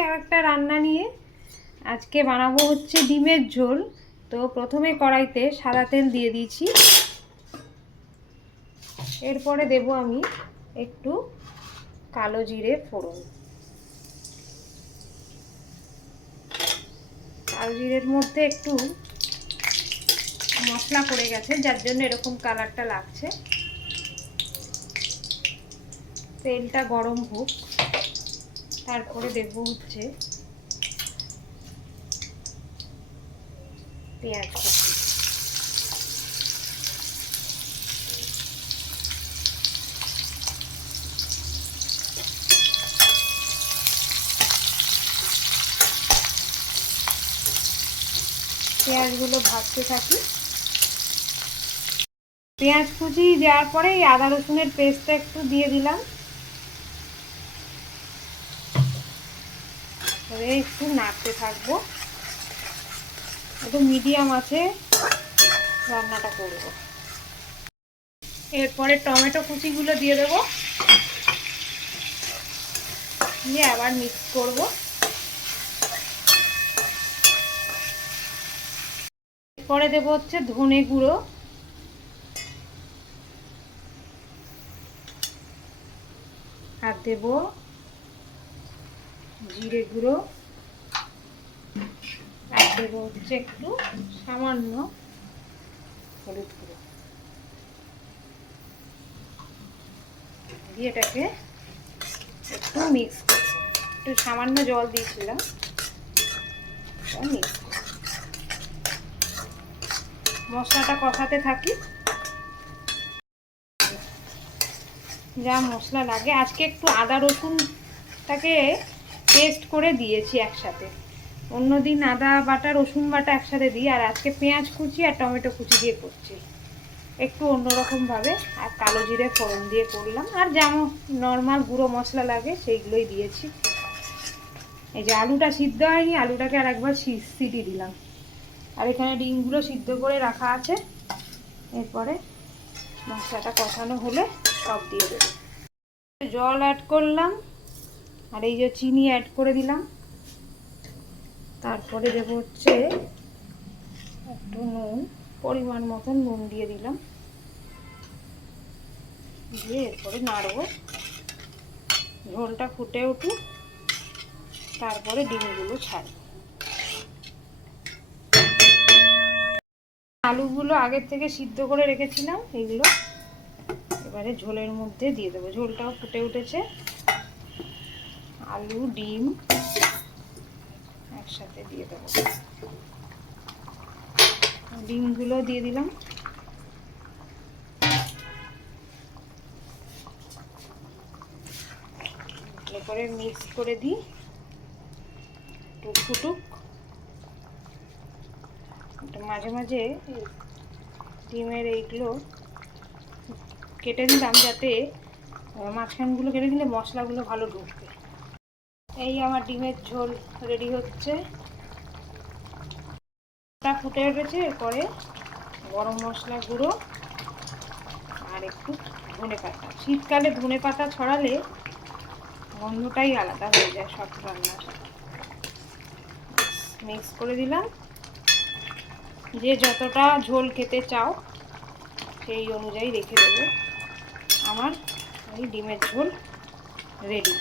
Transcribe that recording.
একটা রান্না নিয়ে আজকে বানাবো হচ্ছে ডিমের ঝোল। তো প্রথমে কড়াইতে সাদা তেল দিয়ে দিয়েছি, এরপরে দেব আমি একটু কালো জিরে ফোড়ন। কালো জিরের মধ্যে একটু মশলা পড়ে গেছে, যার জন্য এরকম কালারটা লাগছে। তেলটা গরম হোক, তারপরে দেব হচ্ছে পেঁয়াজ কুচি। পেঁয়াজগুলো ভাজতে থাকি। পেঁয়াজ কুচি দেওয়ার পরে এই আদা রসুনের পেস্টটা একটু দিয়ে দিলাম, একটু নাড়তে থাকবো। একটু মিডিয়াম আছে রান্নাটা করব। এরপরে টমেটো কুচিগুলো দিয়ে দেবো, দিয়ে আবার মিক্স করব। এরপরে দেবো হচ্ছে ধনে গুঁড়ো, আর দেব জিরে গুঁড়ো, আর দেবো হচ্ছে একটু সামান্য হলুদ গুঁড়ো। দিয়ে এটাকে একটু মিক্স করব। একটু সামান্য জল দিয়েছিলাম, মিক্স মশলাটা কষাতে থাকি। যা মশলা লাগে, আজকে একটু আদা রসুনটাকে পেস্ট করে দিয়েছি একসাথে। অন্যদিন আদা বাটা রসুন বাটা একসাথে দিই, আর আজকে পেঁয়াজ কুচি আর টমেটো কুচি দিয়ে করছি, একটু অন্যরকমভাবে। আর কালো জিরে ফোড়ন দিয়ে করলাম, আর যেমন নর্মাল গুঁড়ো মশলা লাগে সেইগুলোই দিয়েছি। এই যে আলুটা সিদ্ধ হয়নি, আলুটাকে আর একবার সিটি দিলাম। আর এখানে ডিমগুলো সিদ্ধ করে রাখা আছে। এরপরে মশলাটা কষানো হলে সব দিয়ে দেবো। জল অ্যাড করলাম, আর এই যে চিনি অ্যাড করে দিলাম। তারপরে দেবো হচ্ছে একটু নুন, পরিমাণ মতন নুন দিয়ে দিলাম। দিয়ে এরপরে নাড়বো, ঝোলটা ফুটে উঠুক, তারপরে ডিমগুলো ছাড়বো। আলুগুলো আগের থেকে সিদ্ধ করে রেখেছিলাম, এইগুলো এবারে ঝোলের মধ্যে দিয়ে দেবো। ঝোলটাও ফুটে উঠেছে, আলু ডিম একসাথে দিয়ে দেবো। ডিমগুলো দিয়ে দিলাম। এরপরে মিক্স করে দিই, একটু ফুটুক। মাঝে মাঝে ডিমের এইগুলো কেটে দিলাম, যাতে মাঝখানগুলো কেটে দিলে মশলাগুলো ভালো ঢুকবে। এই আমার ডিমের ঝোল রেডি হচ্ছে, ফুটে উঠেছে। এরপরে গরম মশলা গুঁড়ো আর একটু ধনেপাতা। শীতকালে ধনেপাতা ছড়ালে গন্ধটাই আলাদা হয়ে যায় সব রান্নার। মিক্স করে দিলাম। যে যতটা ঝোল খেতে চাও সেই অনুযায়ী রেখে দেবে। আমার এই ডিমের ঝোল রেডি।